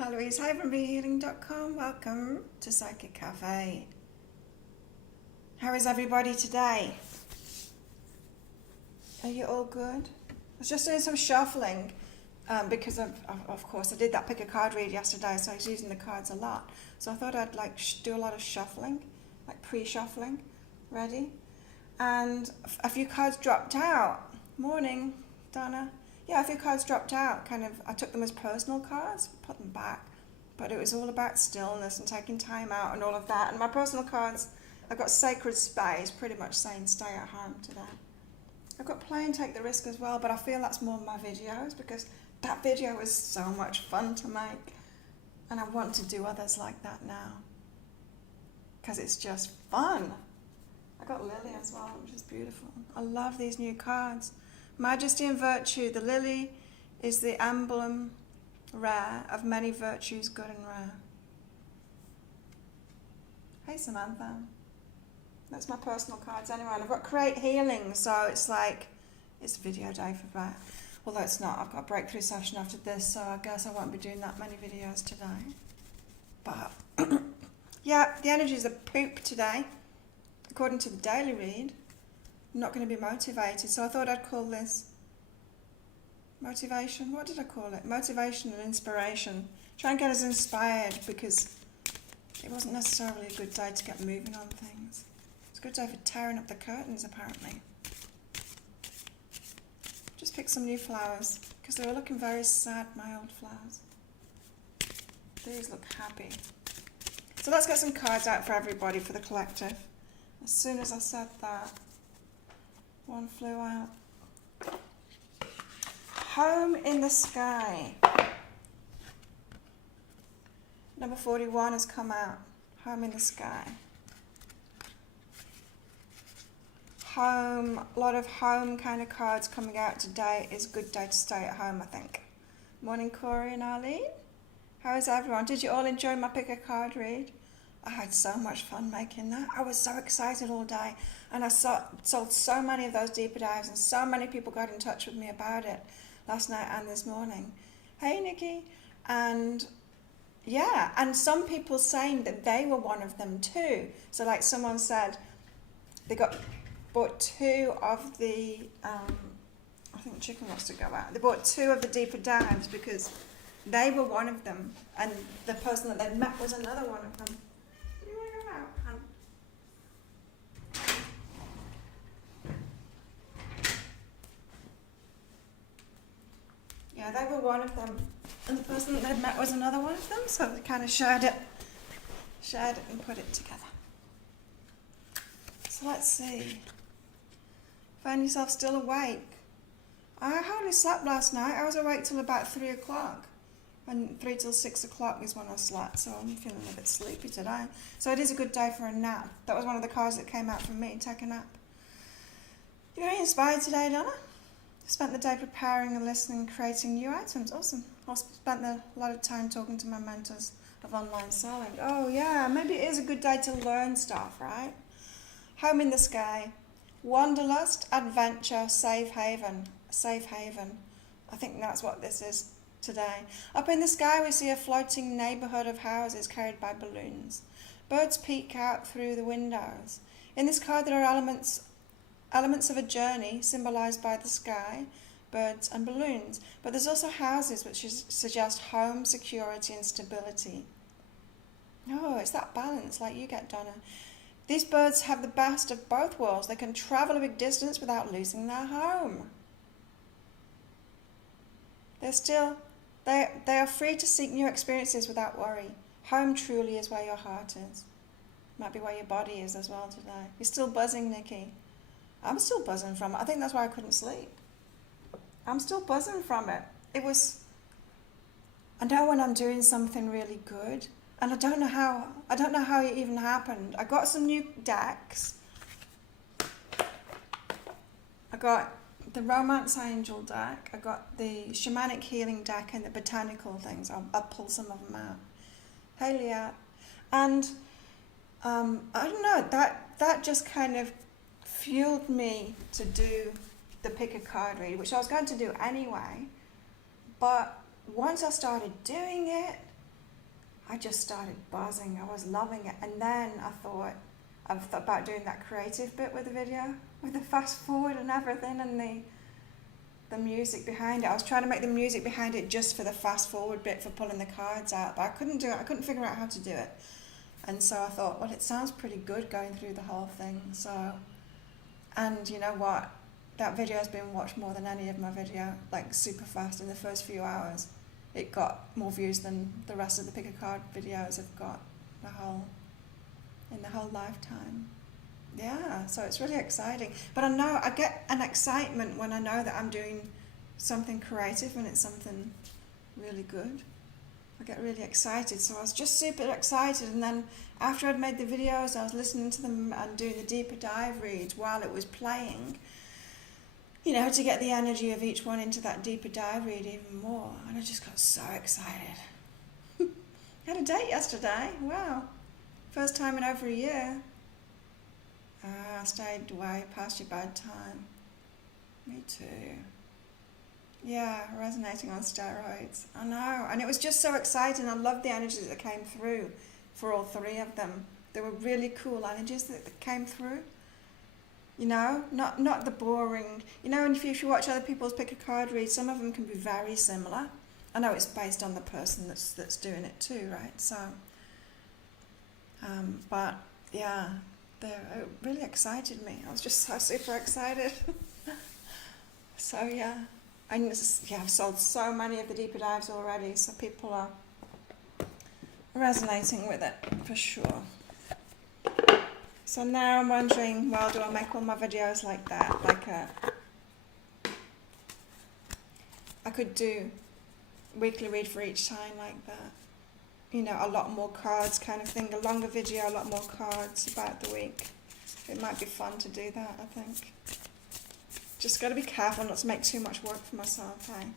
Carla Louise. Hi from BeHealing.com. Welcome to Psychic Cafe. How is everybody today? Are you all good? I was just doing some shuffling because of course I did that pick a card read yesterday, so I was using the cards a lot. So I thought I'd do a lot of shuffling, like pre-shuffling. Ready? And a few cards dropped out. Morning, Donna. Yeah, a few cards dropped out. I took them as personal cards, put them back. But it was all about stillness and taking time out and all of that. And my personal cards, I've got Sacred Space, pretty much saying stay at home today. I've got Play and Take the Risk as well, but I feel that's more my videos because that video was so much fun to make. And I want to do others like that now. Because it's just fun. I got Lily as well, which is beautiful. I love these new cards. Majesty and Virtue. The lily is the emblem rare of many virtues, good and rare. Hey Samantha. That's my personal cards anyway. And I've got Create Healing, so it's like, it's video day for that. Although it's not, I've got a breakthrough session after this, so I guess I won't be doing that many videos today. But, yeah, the energies are poop today, according to the daily read. I'm not going to be motivated, so I thought I'd call this motivation. What did I call it? Motivation and inspiration. Try and get us inspired because it wasn't necessarily a good day to get moving on things. It's a good day for tearing up the curtains, apparently. Just pick some new flowers because they were looking very sad, my old flowers. These look happy. So let's get some cards out for everybody, for the collective. As soon as I said that, one flew out. Home in the Sky. Number 41 has come out. Home in the Sky. Home, a lot of home kind of cards coming out today. It's a good day to stay at home, I think. Morning, Corey and Arlene. How is everyone? Did you all enjoy my pick a card read? I had so much fun making that. I was so excited all day. And I sold so many of those deeper dives and so many people got in touch with me about it last night and this morning. Hey, Nikki. And yeah, and some people saying that they were one of them too. So like someone said, they bought 2 of the, I think chicken wants to go out. They bought 2 of the deeper dives because they were one of them. And the person that they'd met was another one of them. Yeah, they were one of them, and the person that they'd met was another one of them, so they kind of shared it and put it together. So let's see. Find yourself still awake. I hardly slept last night. I was awake till about 3 o'clock, and 3 till 6 o'clock is when I slept, so I'm feeling a bit sleepy today. So it is a good day for a nap. That was one of the cards that came out for me, take a nap. You're very inspired today, Donna? Spent the day preparing and listening and creating new items. Awesome. I spent a lot of time talking to my mentors of online selling. Oh yeah, maybe it is a good day to learn stuff, right? Home in the Sky. Wanderlust, adventure, safe haven. Safe haven. I think that's what this is today. Up in the sky we see a floating neighbourhood of houses carried by balloons. Birds peek out through the windows. In this card there are elements of a journey symbolised by the sky, birds and balloons. But there's also houses which suggest home, security and stability. Oh, it's that balance like you get, Donna. These birds have the best of both worlds. They can travel a big distance without losing their home. They are free to seek new experiences without worry. Home truly is where your heart is. Might be where your body is as well today. You're still buzzing, Nikki. I'm still buzzing from it. I think that's why I couldn't sleep. I'm still buzzing from it. I know when I'm doing something really good, and I don't know how it even happened. I got some new decks. I got the Romance Angel deck. I got the Shamanic Healing deck and the Botanical things. I'll pull some of them out. Hey, Leah. And I don't know, that just kind of fueled me to do the pick a card read, which I was going to do anyway, but once I started doing it, I just started buzzing. I was loving it. And then I thought about doing that creative bit with the video, with the fast forward and everything, and the music behind it. I was trying to make the music behind it just for the fast forward bit for pulling the cards out, but I couldn't do it. I couldn't figure out how to do it. And so I thought, well, it sounds pretty good going through the whole thing. So, and you know what? That video has been watched more than any of my video, like super fast in the first few hours. It got more views than the rest of the pick a card videos have got in the whole lifetime. Yeah, so it's really exciting. But I know I get an excitement when I know that I'm doing something creative and it's something really good. I get really excited, so I was just super excited, and then after I'd made the videos, I was listening to them and doing the deeper dive reads while it was playing, you know, to get the energy of each one into that deeper dive read even more, and I just got so excited. I had a date yesterday, wow. First time in over a year. I stayed way past your bedtime. Me too. Yeah, resonating on steroids. I know. And it was just so exciting. I loved the energies that came through for all three of them. They were really cool energies that came through. You know, not the boring. You know, and if you watch other people's pick a card read, some of them can be very similar. I know it's based on the person that's doing it too, right? So, but yeah, it really excited me. I was just so super excited. So yeah. And I've sold so many of the deeper dives already, so people are resonating with it for sure. So now I'm wondering, well, do I make all my videos like that? I could do weekly read for each sign like that. You know, a lot more cards kind of thing, a longer video, a lot more cards about the week. It might be fun to do that, I think. Just got to be careful not to make too much work for myself, hey?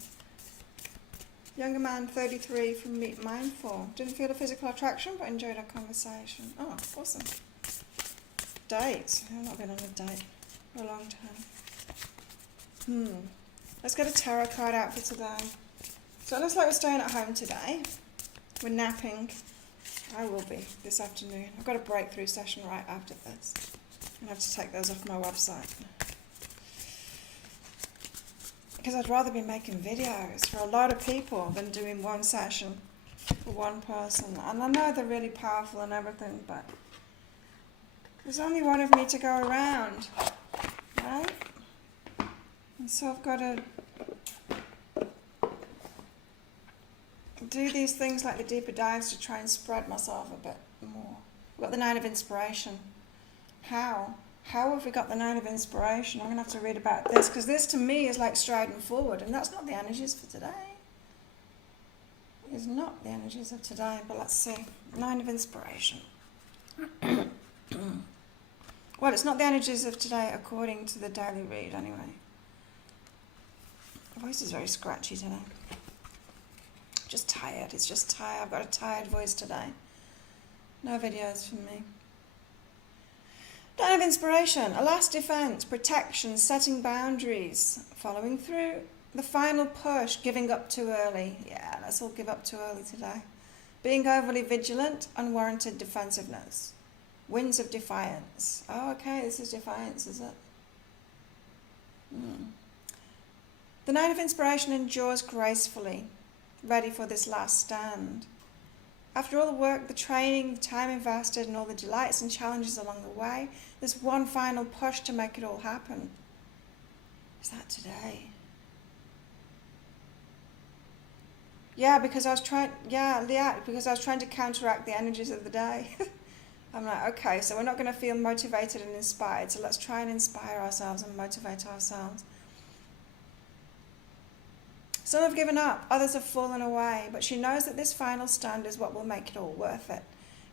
Younger man, 33, from Meet Mindful. Didn't feel a physical attraction, but enjoyed our conversation. Oh, awesome. Date. I've not been on a date for a long time. Let's get a tarot card out for today. So it looks like we're staying at home today. We're napping. I will be this afternoon. I've got a breakthrough session right after this. I'm going to have to take those off my website. Because I'd rather be making videos for a lot of people than doing one session for one person. And I know they're really powerful and everything, but there's only one of me to go around, right? And so I've got to do these things like the deeper dives to try and spread myself a bit more. We've got the Nine of Inspiration. How? How have we got the Nine of Inspiration? I'm going to have to read about this, because this to me is like striding forward, and that's not the energies for today. It's not the energies of today, but let's see. Nine of Inspiration. Well, it's not the energies of today according to the daily read anyway. My voice is very scratchy today. Just tired. It's just tired. I've got a tired voice today. No videos from me. Nine of Inspiration, a last defense, protection, setting boundaries, following through, the final push, giving up too early. Yeah, let's all give up too early today. Being overly vigilant, unwarranted defensiveness. Winds of defiance. Oh, okay, this is defiance, is it? The Nine of Inspiration endures gracefully, ready for this last stand. After all the work, the training, the time invested, and all the delights and challenges along the way, there's one final push to make it all happen. Is that today? Yeah, because I was trying to counteract the energies of the day. I'm like, okay, so we're not going to feel motivated and inspired, so let's try and inspire ourselves and motivate ourselves. Some have given up, others have fallen away, but she knows that this final stand is what will make it all worth it.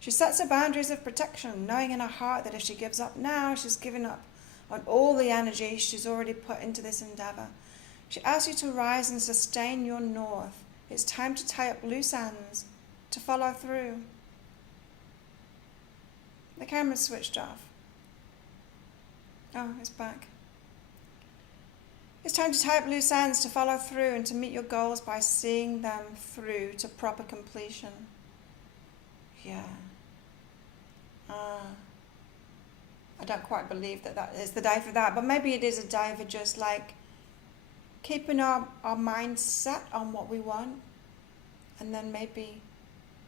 She sets her boundaries of protection, knowing in her heart that if she gives up now, she's given up on all the energy she's already put into this endeavour. She asks you to rise and sustain your north. It's time to tie up loose ends, to follow through. The camera's switched off. Oh, it's back. It's time to tie up loose ends, to follow through and to meet your goals by seeing them through to proper completion. Yeah. I don't quite believe that is the day for that, but maybe it is a day for just like keeping our mind set on what we want, and then maybe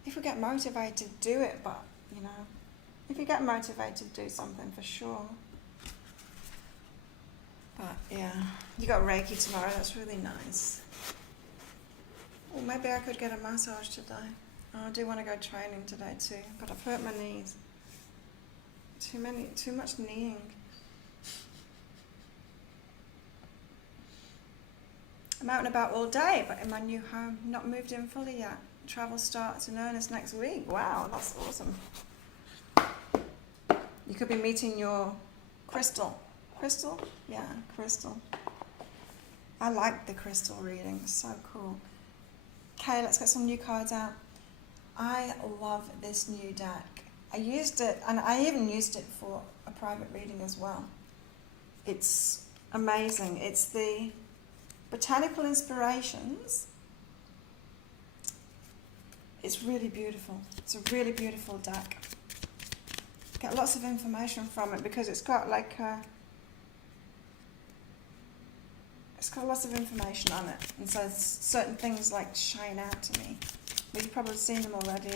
if we get motivated, do it. But you know, if you get motivated, do something for sure. But yeah, you got Reiki tomorrow. That's really nice. Or maybe I could get a massage today. Oh, I do want to go training today too, but I've hurt my knees. Too much kneeing. I'm out and about all day, but in my new home, not moved in fully yet. Travel starts in earnest next week. Wow, that's awesome. You could be meeting your crystal. Crystal? Yeah, crystal. I like the crystal readings, so cool. Okay, let's get some new cards out. I love this new deck. I used it, and I even used it for a private reading as well. It's amazing. It's the Botanical Inspirations. It's really beautiful. It's a really beautiful deck. Get lots of information from it because it's got like it's got lots of information on it, and so certain things like shine out to me. But you've probably seen them already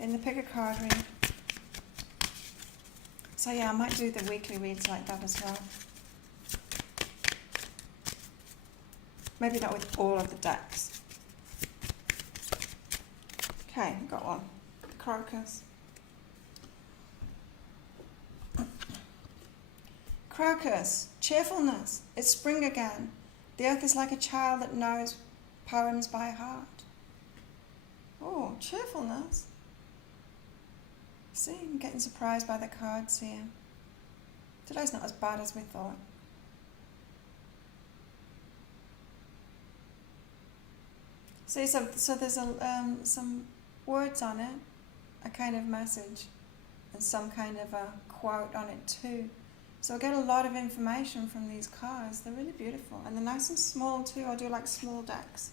in the pick a card read. So yeah, I might do the weekly reads like that as well. Maybe not with all of the decks. Okay, got one. The crocus. Crocus, cheerfulness. It's spring again. The earth is like a child that knows poems by heart. Oh, cheerfulness. See, I'm getting surprised by the cards here. Today's not as bad as we thought. See, so there's some words on it, a kind of message, and some kind of a quote on it too. So I get a lot of information from these cards. They're really beautiful, and they're nice and small too. I do like small decks.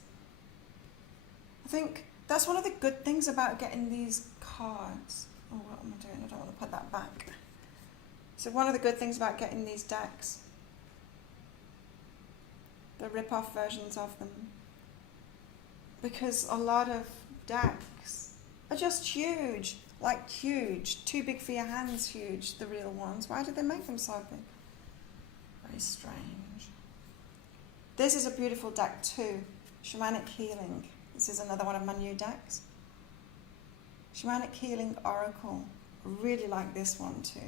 I think that's one of the good things about getting these cards. Oh, what am I doing? I don't want to put that back. So one of the good things about getting these decks, the rip-off versions of them, because a lot of decks are just huge, like huge, too big for your hands huge, the real ones. Why did they make them so big? Very strange. This is a beautiful deck too, Shamanic Healing. This is another one of my new decks. Shamanic Healing Oracle. I really like this one too.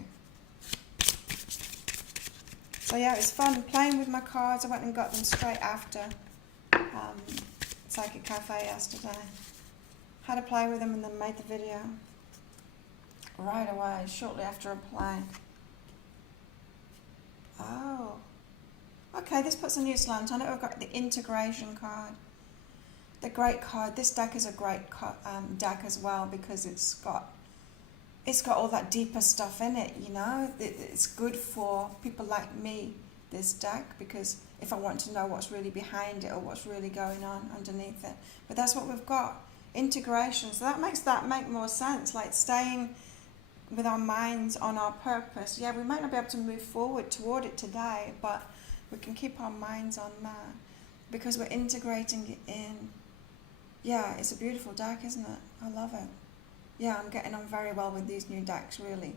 So yeah, it was fun playing with my cards. I went and got them straight after Psychic Cafe yesterday. Had to play with them and then made the video right away, shortly after I played. Oh, okay, this puts a new slant on it. We've got the integration card. The great card. This deck is a great deck as well because it's got all that deeper stuff in it, you know. It's good for people like me, this deck, because if I want to know what's really behind it or what's really going on underneath it. But that's what we've got, integration. So that makes that make more sense, like staying with our minds on our purpose. Yeah, we might not be able to move forward toward it today, but we can keep our minds on that because we're integrating it in. Yeah, it's a beautiful deck, isn't it? I love it. Yeah, I'm getting on very well with these new decks, really.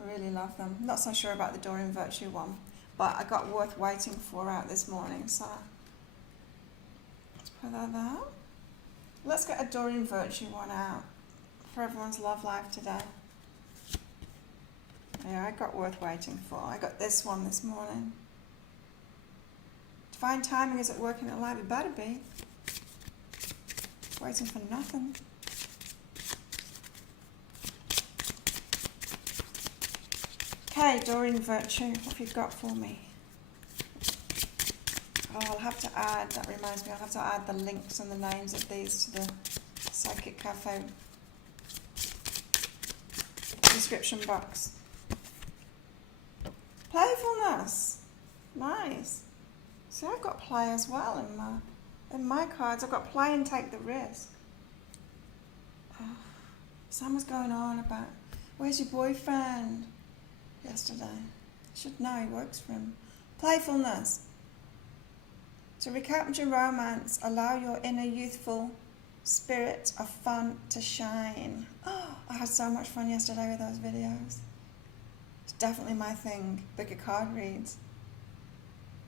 I really love them. Not so sure about the Doreen Virtue one, but I got Worth Waiting For out this morning, so let's put that there. Let's get a Doreen Virtue one out for everyone's love life today. Yeah, I got Worth Waiting For. I got this one this morning. Divine timing is at work in your life. It better be. Waiting for nothing. Okay, Doreen Virtue, what have you got for me? Oh, I'll have to add, that reminds me, I'll have to add the links and the names of these to the Psychic Cafe description box. Playfulness. Nice. See, I've got play as well in my cards. I've got play and take the risk. Oh, Sam was going on about, where's your boyfriend? Yesterday. Should know he works for him. Playfulness. To recapture romance, allow your inner youthful spirit of fun to shine. Oh, I had so much fun yesterday with those videos. It's definitely my thing, bigger card reads.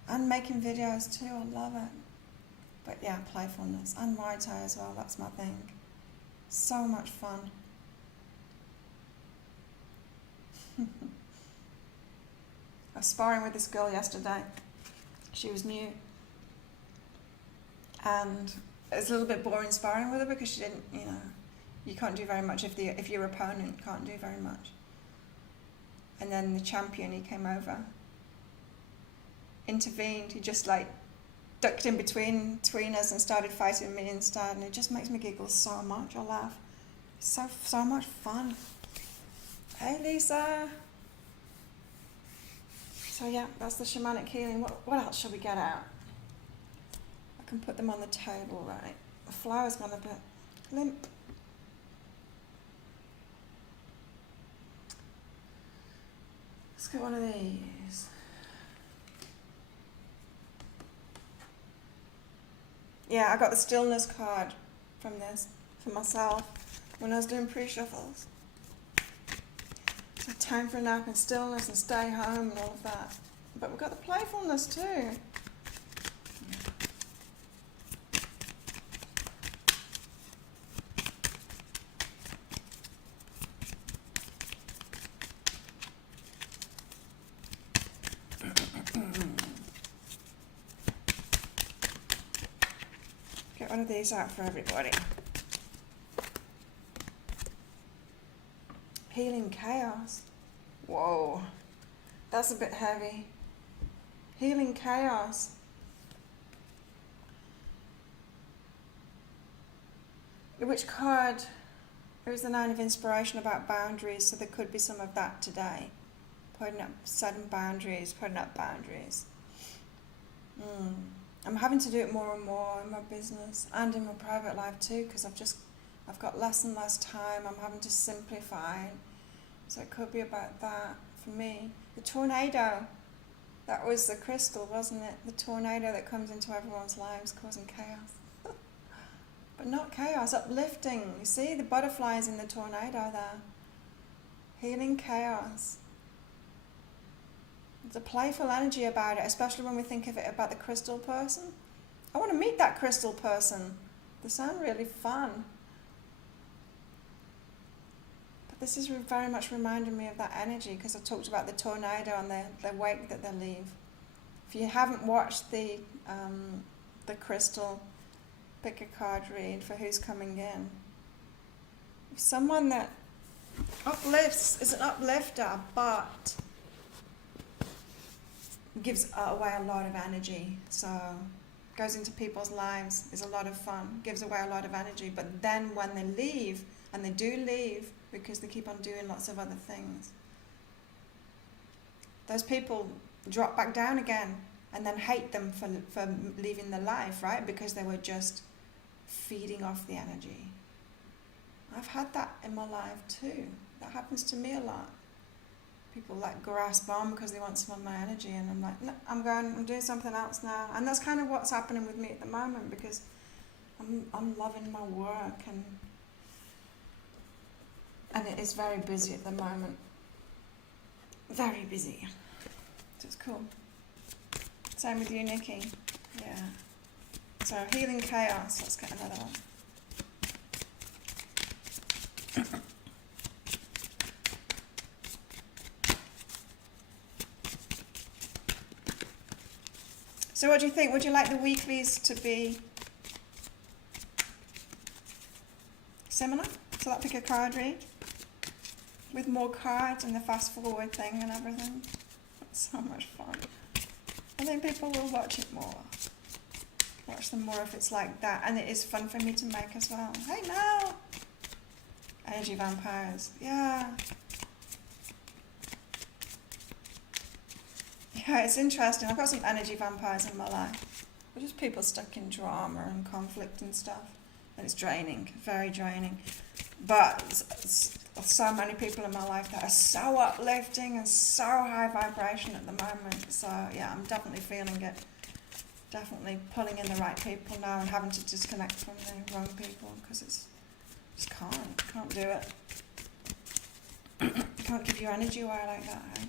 And making videos too, I love it. But yeah, playfulness. And Muay Thai as well, that's my thing. So much fun. I was sparring with this girl yesterday. She was new. And it was a little bit boring sparring with her because she didn't, you can't do very much if your opponent can't do very much. And then the champion, he came over, intervened, he just ducked in between us and started fighting me instead, and it just makes me giggle so much. I laugh. It's so much fun. Hey Lisa. So yeah, that's the shamanic healing. What else shall we get out? I can put them on the table, right? The flower's gone a bit limp. Let's get one of these. Yeah, I got the stillness card from this for myself when I was doing pre-shuffles. So time for a nap and stillness and stay home and all of that. But we've got the playfulness too. Get one of these out for everybody. Healing chaos. Whoa, that's a bit heavy. Healing chaos. Which card? There is the Nine of Inspiration about boundaries, so there could be some of that today. Setting boundaries, putting up boundaries. I'm having to do it more and more in my business and in my private life too, because I've got less and less time. I'm having to simplify. So it could be about that for me. The tornado, that was the crystal, wasn't it? The tornado that comes into everyone's lives causing chaos. But not chaos, uplifting. You see the butterflies in the tornado there. Healing chaos. There's a playful energy about it, especially when we think of it about the crystal person. I want to meet that crystal person. They sound really fun. But this is very much reminding me of that energy, because I talked about the tornado and the wake that they leave. If you haven't watched the crystal, pick a card read for who's coming in. If someone that uplifts, is an uplifter, but gives away a lot of energy, so goes into people's lives, is a lot of fun, gives away a lot of energy, but then when they leave, and they do leave because they keep on doing lots of other things, those people drop back down again and then hate them for leaving their life, right? Because they were just feeding off the energy. I've had that in my life too. That happens to me a lot. People grasp on because they want some of my energy, and I'm like, no, I'm doing something else now. And that's kind of what's happening with me at the moment, because I'm loving my work, and it is very busy at the moment. Very busy. So it's cool. Same with you, Nikki. Yeah. So healing chaos. Let's get another one. So what do you think? Would you like the weeklies to be similar? So that pick a card read with more cards and the fast forward thing and everything. That's so much fun. I think people will watch it more. Watch them more if it's like that. And it is fun for me to make as well. Hey Mel! Energy vampires. Yeah. Yeah, it's interesting. I've got some energy vampires in my life. They're just people stuck in drama and conflict and stuff. and it's draining, very draining. But so many people in my life that are so uplifting and so high vibration at the moment. So yeah, I'm definitely feeling it. Definitely pulling in the right people now and having to disconnect from the wrong people because it's just can't do it. Can't give your energy away like that. Eh?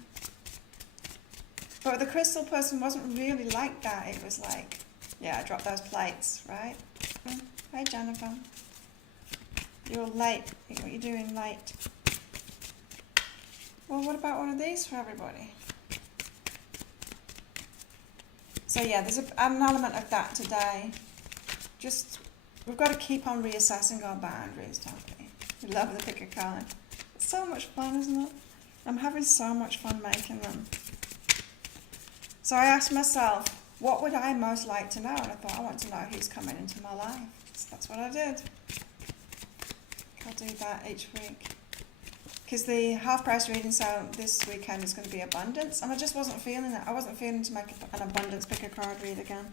But the crystal person wasn't really like that. It was like, yeah, I dropped those plates, right? Hey Jennifer, you're late. What are you doing late? Well, what about one of these for everybody? So yeah, there's an element of that today. Just, we've got to keep on reassessing our boundaries, don't we? We love the pick a card. It's so much fun, isn't it? I'm having so much fun making them. So I asked myself, what would I most like to know? And I thought, I want to know who's coming into my life. So that's what I did. I'll do that each week. Because the half price reading so this weekend is going to be abundance, and I just wasn't feeling it. I wasn't feeling to make an abundance pick a card read again.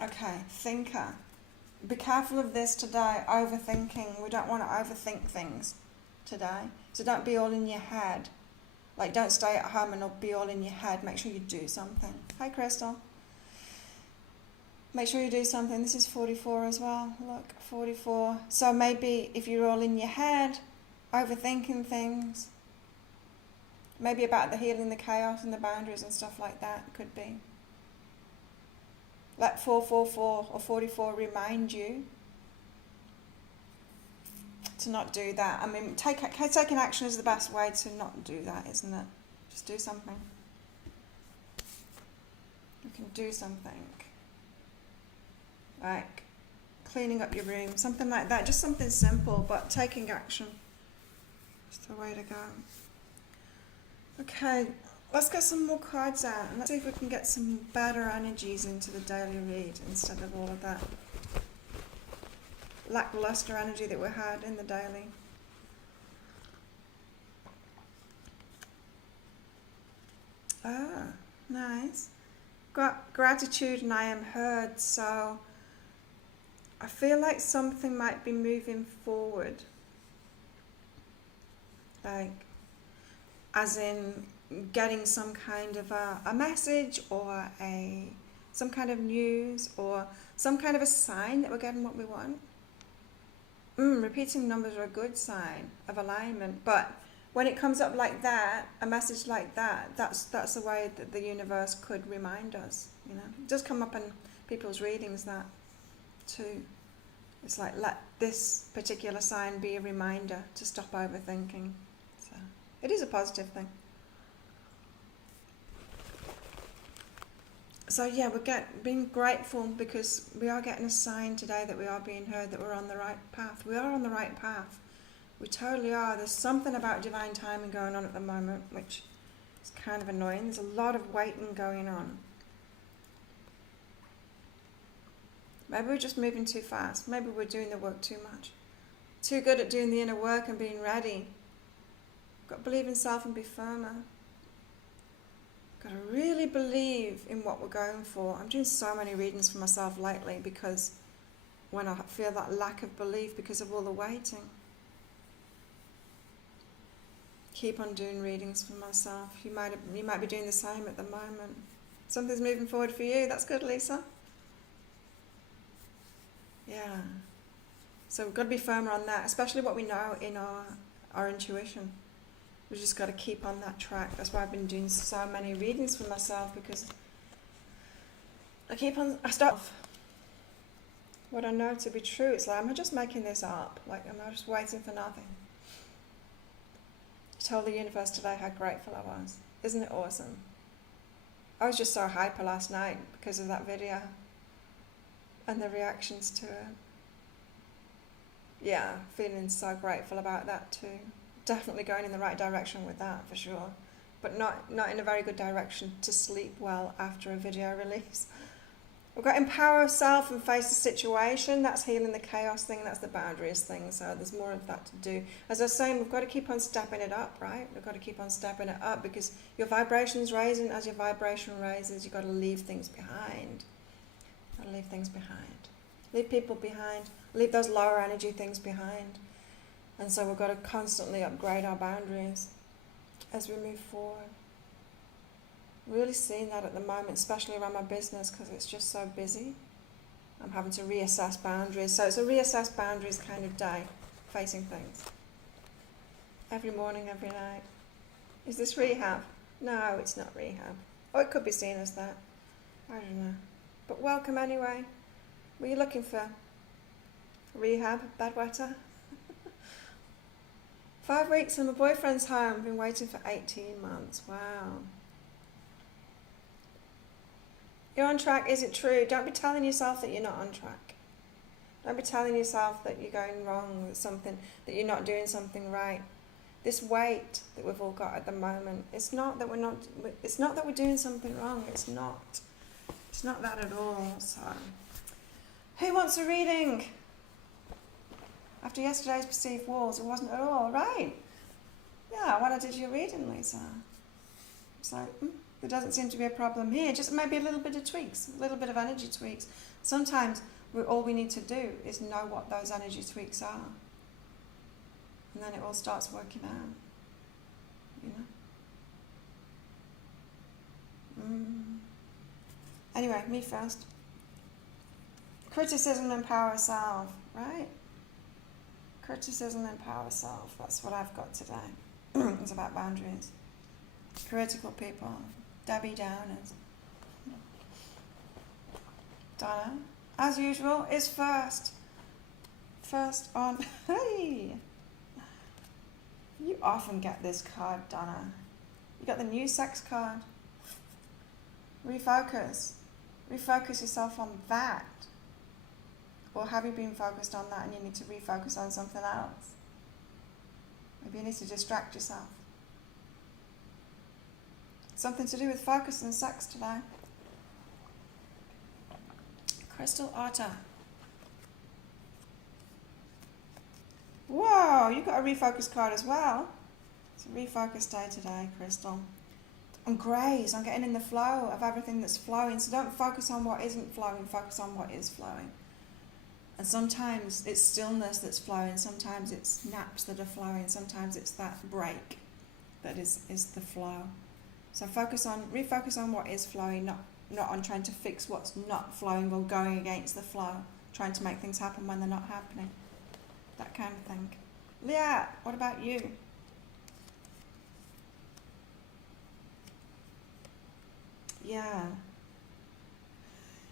Okay, thinker. Be careful of this today, overthinking. We don't want to overthink things today. So don't be all in your head. Like, don't stay at home and be all in your head. Make sure you do something. Hi, Crystal. Make sure you do something. This is 44 as well. Look, 44. So maybe if you're all in your head, overthinking things, maybe about the healing, the chaos and the boundaries and stuff like that, could be. Let 444 or 44 remind you to not do that. I mean, taking action is the best way to not do that, isn't it? Just do something. You can do something. Like cleaning up your room, something like that. Just something simple, but taking action. It's the way to go. Okay, let's get some more cards out and let's see if we can get some better energies into the daily read instead of all of that lackluster energy that we had in the daily. Ah, nice. Gratitude and I am heard. So I feel like something might be moving forward. Like, as in getting some kind of a message or some kind of news or some kind of a sign that we're getting what we want. Repeating numbers are a good sign of alignment, but when it comes up like that, a message like that, that's the way that the universe could remind us, you know. It does come up in people's readings that too. It's like, let this particular sign be a reminder to stop overthinking. So it is a positive thing. So yeah, we're being grateful because we are getting a sign today that we are being heard, that we're on the right path. We are on the right path. We totally are. There's something about divine timing going on at the moment, which is kind of annoying. There's a lot of waiting going on. Maybe we're just moving too fast. Maybe we're doing the work too much. Too good at doing the inner work and being ready. Got to believe in self and be firmer. Got to really believe in what we're going for. I'm doing so many readings for myself lately because when I feel that lack of belief because of all the waiting. Keep on doing readings for myself. You might be doing the same at the moment. Something's moving forward for you. That's good, Lisa. Yeah. So we've got to be firmer on that, especially what we know in our intuition. We've just got to keep on that track. That's why I've been doing so many readings for myself, because I start what I know to be true. It's like, am I just making this up? Like, am I just waiting for nothing? I told the universe today how grateful I was. Isn't it awesome? I was just so hyper last night because of that video and the reactions to it. Yeah, feeling so grateful about that too. Definitely going in the right direction with that for sure, but not in a very good direction to sleep well after a video release. We've got empower self and face the situation. That's healing the chaos thing. That's the boundaries thing. So there's more of that to do. As I was saying, we've got to keep on stepping it up, right? We've got to keep on stepping it up because your vibration's raising. As your vibration raises, you've got to leave things behind. got to leave things behind. Leave people behind. Leave those lower energy things behind. And so we've got to constantly upgrade our boundaries as we move forward. Really seeing that at the moment, especially around my business, because it's just so busy. I'm having to reassess boundaries. So it's a reassess boundaries kind of day, facing things. Every morning, every night. Is this rehab? No, it's not rehab. Or it could be seen as that. I don't know. But welcome anyway. Were you looking for rehab, bedwetter? 5 weeks and my boyfriend's home. Been waiting for 18 months. Wow. You're on track, is it true? Don't be telling yourself that you're not on track. Don't be telling yourself that you're going wrong with something, that you're not doing something right. This weight that we've all got at the moment, it's not that we're doing something wrong, it's not that at all. So, who wants a reading? After yesterday's perceived walls, it wasn't at all, right? Yeah, when I did your reading, Lisa. So, there doesn't seem to be a problem here, just maybe a little bit of tweaks, a little bit of energy tweaks. Sometimes all we need to do is know what those energy tweaks are. And then it all starts working out, you know? Anyway, me first. Criticism and power self, right? Criticism and power self, that's what I've got today. It's about boundaries. Critical people, Debbie Downers. Donna, as usual, is first. First on, hey! You often get this card, Donna. You got the new sex card. Refocus. Refocus yourself on that. Or have you been focused on that and you need to refocus on something else? Maybe you need to distract yourself. Something to do with focus and sex today. Crystal Otter. Whoa, you got a refocus card as well. It's a refocus day today, Crystal. And grace, I'm getting in the flow of everything that's flowing. So don't focus on what isn't flowing, focus on what is flowing. And sometimes it's stillness that's flowing, sometimes it's naps that are flowing, sometimes it's that break that is the flow. So refocus on what is flowing, not on trying to fix what's not flowing or going against the flow, trying to make things happen when they're not happening. That kind of thing. Leah, what about you? Yeah.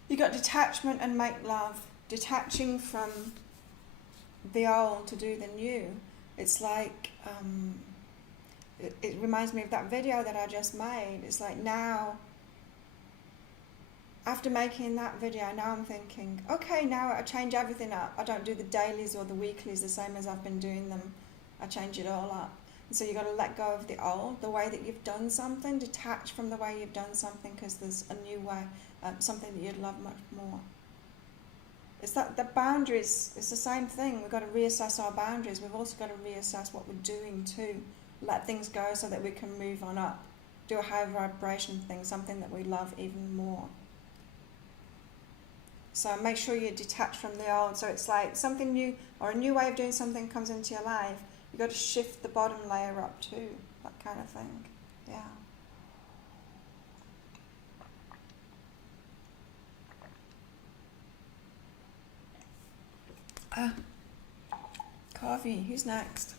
You got detachment and make love. Detaching from the old to do the new. It's like, it reminds me of that video that I just made. It's like now, after making that video, now I'm thinking, okay, now I change everything up. I don't do the dailies or the weeklies the same as I've been doing them. I change it all up. And so you've got to let go of the old, the way that you've done something, detach from the way you've done something because there's a new way, something that you'd love much more. It's that the boundaries, it's the same thing. We've got to reassess our boundaries. We've also got to reassess what we're doing too. Let things go so that we can move on up. Do a high vibration thing, something that we love even more. So make sure you detach from the old. So it's like something new or a new way of doing something comes into your life. You've got to shift the bottom layer up too. That kind of thing. Yeah. Coffee. Who's next?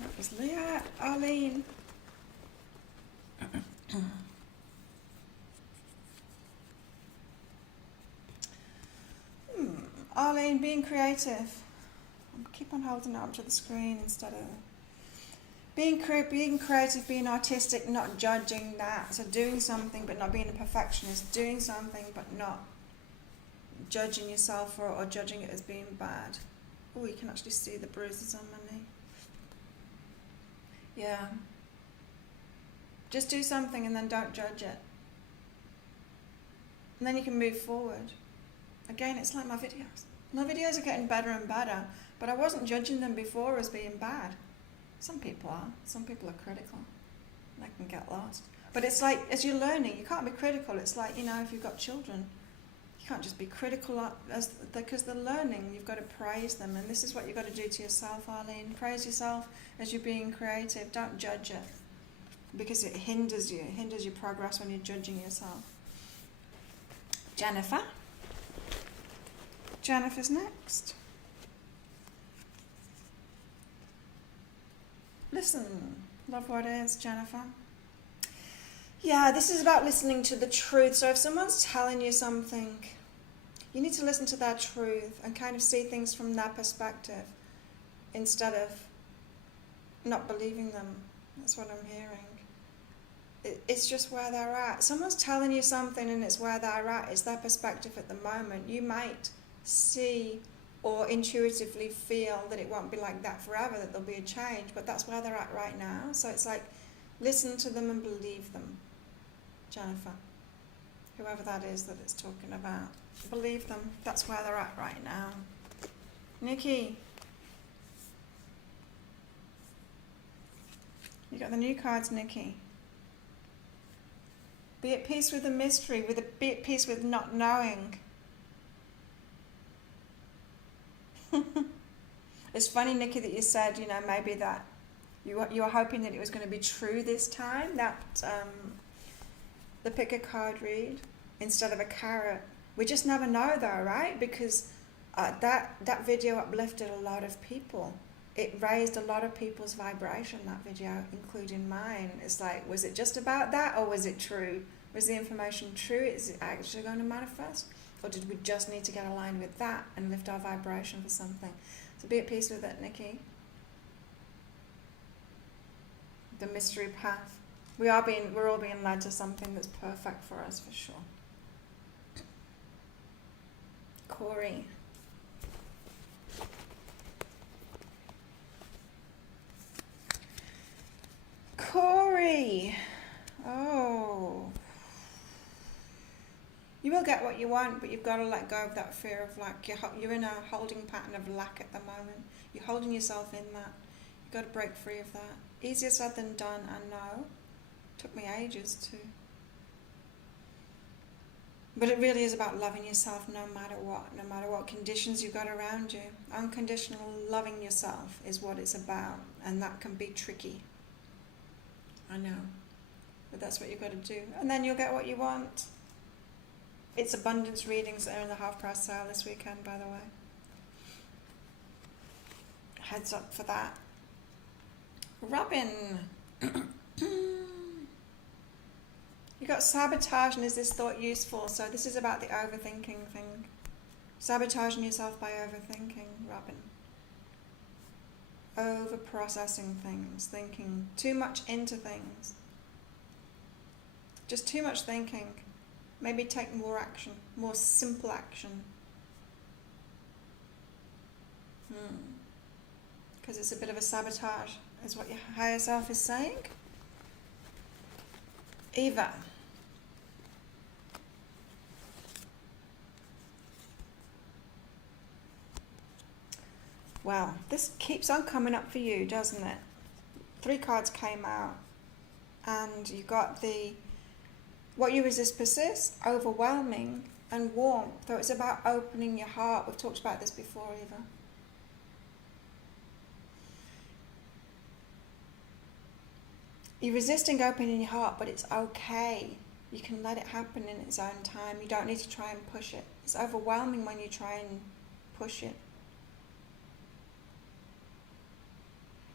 That was Leah. Arlene. Arlene, being creative. Keep on holding it up to the screen instead of being creative, being artistic, not judging that. So doing something but not being a perfectionist. Doing something but not judging yourself or judging it as being bad. Oh, you can actually see the bruises on my knee. Yeah. Just do something and then don't judge it. And then you can move forward. Again, it's like my videos. My videos are getting better and better, but I wasn't judging them before as being bad. Some people are. Some people are critical. They can get lost. But it's like, as you're learning, you can't be critical. It's like, if you've got children, You can't just be critical because they're learning. You've got to praise them, and this is what you've got to do to yourself, Arlene. Praise yourself as you're being creative. Don't judge it, because it hinders you. It hinders your progress when you're judging yourself. Jennifer. Jennifer's next. Listen. Love what is, Jennifer. Yeah, this is about listening to the truth. So if someone's telling you something, you need to listen to their truth and kind of see things from their perspective instead of not believing them. That's what I'm hearing. It's just where they're at. Someone's telling you something and it's where they're at. It's their perspective at the moment. You might see or intuitively feel that it won't be like that forever, that there'll be a change, but that's where they're at right now. So it's like, listen to them and believe them. Jennifer, whoever that is that it's talking about, believe them. That's where they're at right now. Nikki, you got the new cards, Nikki. Be at peace with the mystery, be at peace with not knowing. It's funny, Nikki, that you said, maybe that you were hoping that it was going to be true this time, that the pick a card read instead of a carrot. We just never know though, right? Because that video uplifted a lot of people. It raised a lot of people's vibration, that video, including mine. It's like, was it just about that, or was it true? Was the information true? Is it actually going to manifest? Or did we just need to get aligned with that and lift our vibration for something? So be at peace with it, Nikki. The mystery path. We're all being led to something that's perfect for us, for sure. Corey. Corey. Oh. You will get what you want, but you've got to let go of that fear of you're in a holding pattern of lack at the moment. You're holding yourself in that. You've got to break free of that. Easier said than done, I know. Took me ages to. But it really is about loving yourself no matter what conditions you've got around you. Unconditional loving yourself is what it's about, and that can be tricky. I know. But that's what you've got to do. And then you'll get what you want. It's abundance readings that are in the half-price sale this weekend, by the way. Heads up for that. Robin. You got sabotage, and is this thought useful? So this is about the overthinking thing. Sabotaging yourself by overthinking, Robin. Over-processing things, thinking too much into things. Just too much thinking. Maybe take more action, more simple action. Because it's a bit of a sabotage, is what your higher self is saying. Eva. Well, this keeps on coming up for you, doesn't it? 3 cards came out, and you got what you resist persists, overwhelming, and warmth. So it's about opening your heart. We've talked about this before, Eva. You're resisting opening your heart, but it's okay. You can let it happen in its own time. You don't need to try and push it. It's overwhelming when you try and push it.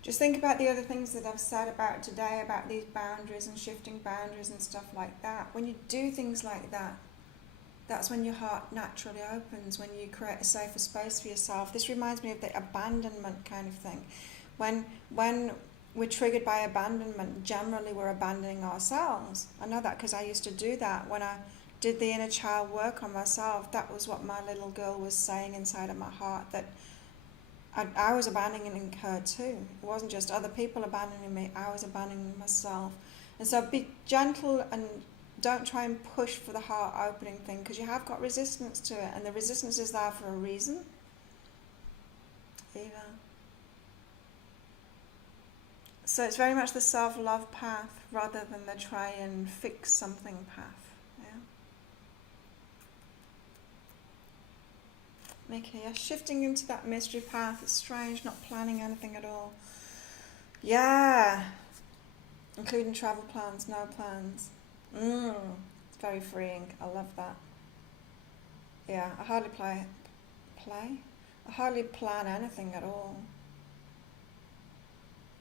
Just think about the other things that I've said about today, about these boundaries and shifting boundaries and stuff like that. When you do things like that, that's when your heart naturally opens, when you create a safer space for yourself. This reminds me of the abandonment kind of thing. When we're triggered by abandonment, generally we're abandoning ourselves. I know that because I used to do that. When I did the inner child work on myself, that was what my little girl was saying inside of my heart, that I was abandoning her too. It wasn't just other people abandoning me, I was abandoning myself. And so be gentle and don't try and push for the heart opening thing, because you have got resistance to it, and the resistance is there for a reason. Eva. So it's very much the self-love path rather than the try and fix something path. Yeah. Mickey, you're shifting into that mystery path. It's strange, not planning anything at all. Yeah. Including travel plans, no plans. It's very freeing. I love that. Yeah, I hardly play. I hardly plan anything at all.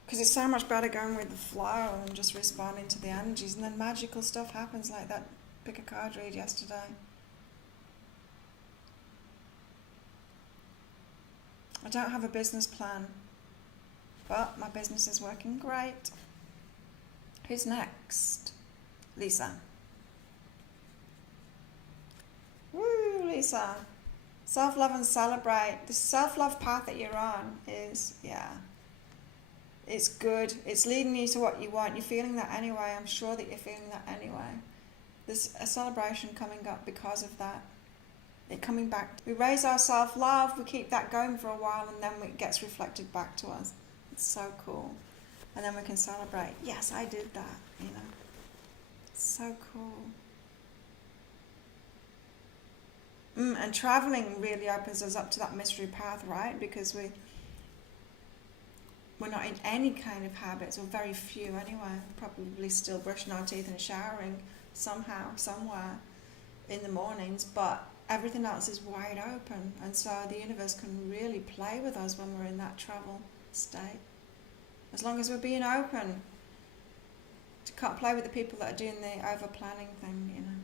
Because it's so much better going with the flow and just responding to the energies, and then magical stuff happens like that pick a card read yesterday. I don't have a business plan, but my business is working great. Who's next? Lisa. Woo, Lisa. Self-love and celebrate. The self-love path that you're on is, it's good. It's leading you to what you want. You're feeling that anyway. I'm sure that you're feeling that anyway. There's a celebration coming up because of that. It coming back. We raise our self-love, we keep that going for a while, and then it gets reflected back to us. It's so cool. And then we can celebrate. Yes, I did that, It's so cool. And traveling really opens us up to that mystery path, right? Because we're not in any kind of habits, or very few anyway. Probably still brushing our teeth and showering somehow, somewhere in the mornings, but everything else is wide open, and so the universe can really play with us when we're in that travel state. As long as we're being open. You can't play with the people that are doing the over-planning thing,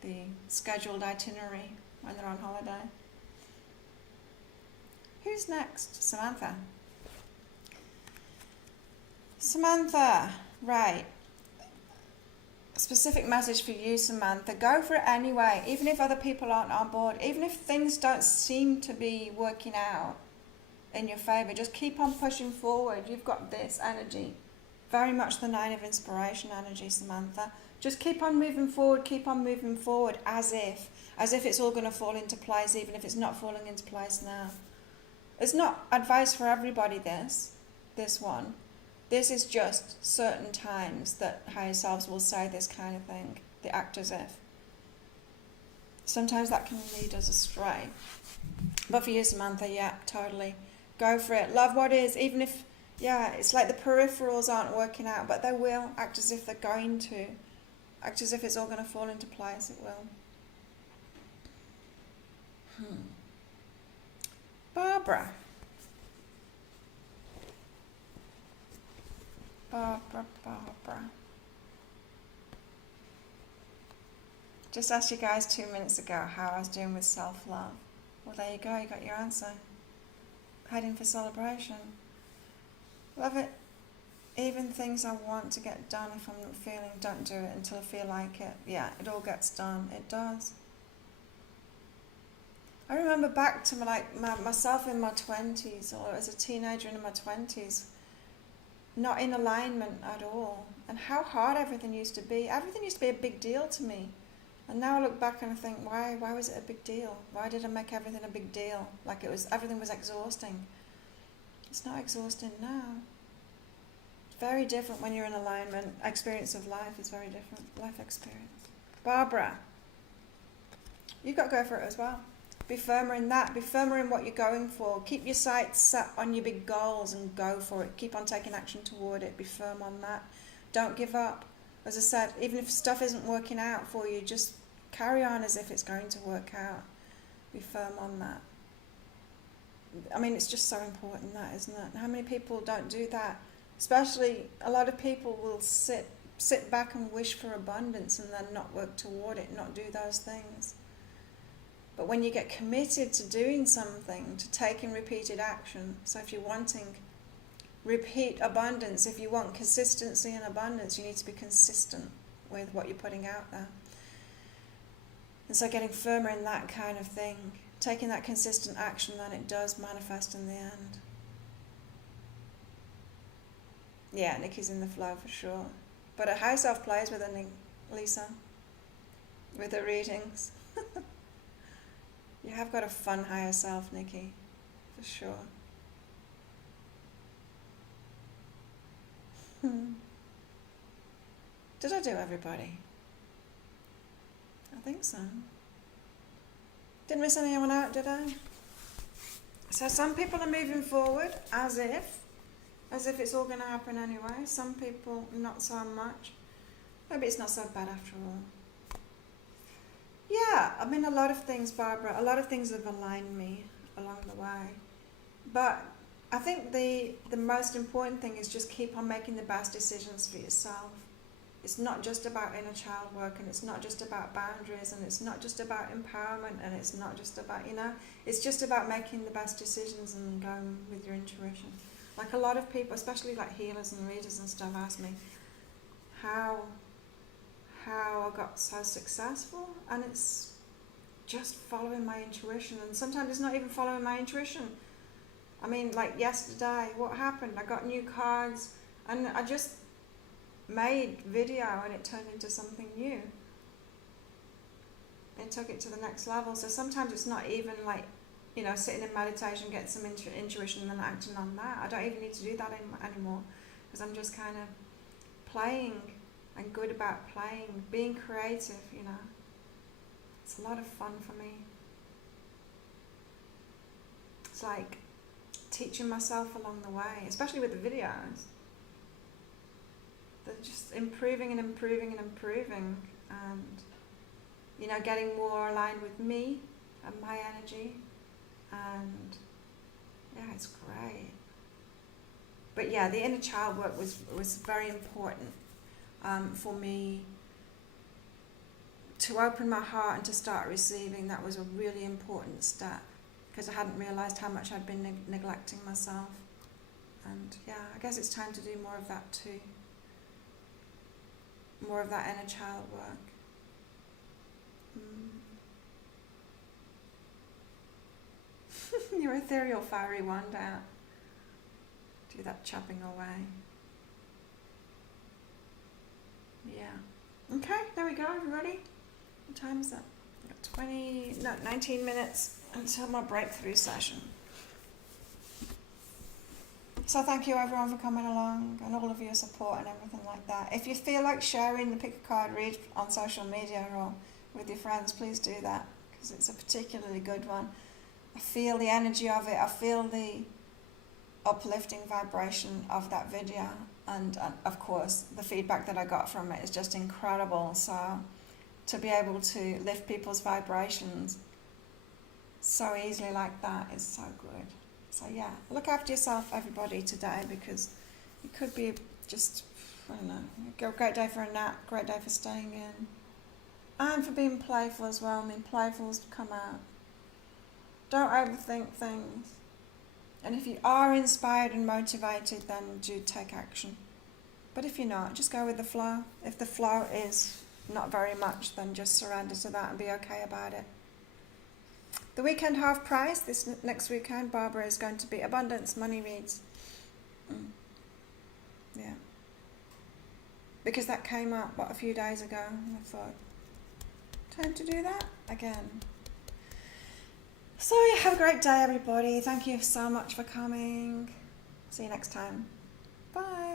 the scheduled itinerary when they're on holiday. Who's next? Samantha. Samantha, right. Specific message for you, Samantha. Go for it anyway, even if other people aren't on board, even if things don't seem to be working out in your favor, just keep on pushing forward. You've got this energy, very much the 9 of inspiration energy, Samantha. Just keep on moving forward as if it's all going to fall into place, even if it's not falling into place now. It's not advice for everybody, this one. This is just certain times that higher selves will say this kind of thing. They act as if. Sometimes that can lead us astray. But for you, Samantha, yeah, totally. Go for it. Love what is, even if, it's like the peripherals aren't working out, but they will. Act as if they're going to. Act as if it's all going to fall into place. It will. Barbara. Just asked you guys 2 minutes ago how I was doing with self-love. Well, there you go, you got your answer. Heading for celebration. Love it. Even things I want to get done, if I'm not feeling, don't do it until I feel like it. Yeah, it all gets done. It does. I remember back to myself in my 20s, or as a teenager in my 20s, not in alignment at all, and how hard everything used to be. Everything used to be a big deal to me, and now I look back and I think, why was it a big deal? Why did I make everything a big deal? Like everything was exhausting. It's not exhausting now. It's very different when you're in alignment. Experience of life is very different. Life experience. Barbara, you've got to go for it as well. Be firmer in that. Be firmer in what you're going for. Keep your sights set on your big goals and go for it. Keep on taking action toward it. Be firm on that. Don't give up. As I said, even if stuff isn't working out for you, just carry on as if it's going to work out. Be firm on that. I mean, it's just so important, that, isn't it? How many people don't do that? Especially, a lot of people will sit back and wish for abundance and then not work toward it, not do those things. But when you get committed to doing something, to taking repeated action, so if you're wanting repeat abundance, if you want consistency and abundance, you need to be consistent with what you're putting out there. And so getting firmer in that kind of thing, taking that consistent action, then it does manifest in the end. Yeah, Nikki's in the flow for sure. But a high self plays with her, Lisa, with her readings. You have got a fun higher self, Nikki, for sure. Did I do everybody? I think so. Didn't miss anyone out, did I? So some people are moving forward as if it's all going to happen anyway. Some people not so much. Maybe it's not so bad after all. Yeah, I mean a lot of things, Barbara, a lot of things have aligned me along the way. But I think the most important thing is just keep on making the best decisions for yourself. It's not just about inner child work, and it's not just about boundaries, and it's not just about empowerment, and it's not just about, it's just about making the best decisions and going with your intuition. Like a lot of people, especially like healers and readers and stuff, ask me how I got so successful, and it's just following my intuition. And sometimes it's not even following my intuition. I mean, like yesterday, what happened? I got new cards, and I just made video, and it turned into something new. It took it to the next level. So sometimes it's not even like, sitting in meditation, getting some intuition, and then acting on that. I don't even need to do that anymore, because I'm just kind of playing and good about playing, being creative, It's a lot of fun for me. It's like teaching myself along the way, especially with the videos. They're just improving and improving and improving, and getting more aligned with me and my energy, and yeah, it's great. But yeah, the inner child work was very important for me to open my heart and to start receiving. That was a really important step, because I hadn't realised how much I'd been neglecting myself. And yeah, I guess it's time to do more of that too. More of that inner child work. Your ethereal fiery wand out. Do that chopping away. Yeah. Okay, there we go, everybody. What time is that? I've got 19 minutes until my breakthrough session. So thank you everyone for coming along, and all of your support and everything like that. If you feel like sharing the Pick a Card read on social media or with your friends, please do that, because it's a particularly good one. I feel the energy of it. I feel the uplifting vibration of that video, and of course the feedback that I got from it is just incredible. So to be able to lift people's vibrations so easily like that is so good. So yeah, look after yourself, everybody, today, because it could be just, I don't know, a great day for a nap, great day for staying in, and for being playful as well. I mean, playful's come out. Don't overthink things. And if you are inspired and motivated, then do take action. But if you're not, just go with the flow. If the flow is not very much, then just surrender to that and be okay about it. The weekend half price, this next weekend, Barbara, is going to be Abundance Money Reads. Yeah. Because that came up, a few days ago, and I thought, time to do that again. So yeah, have a great day, everybody. Thank you so much for coming. See you next time. Bye.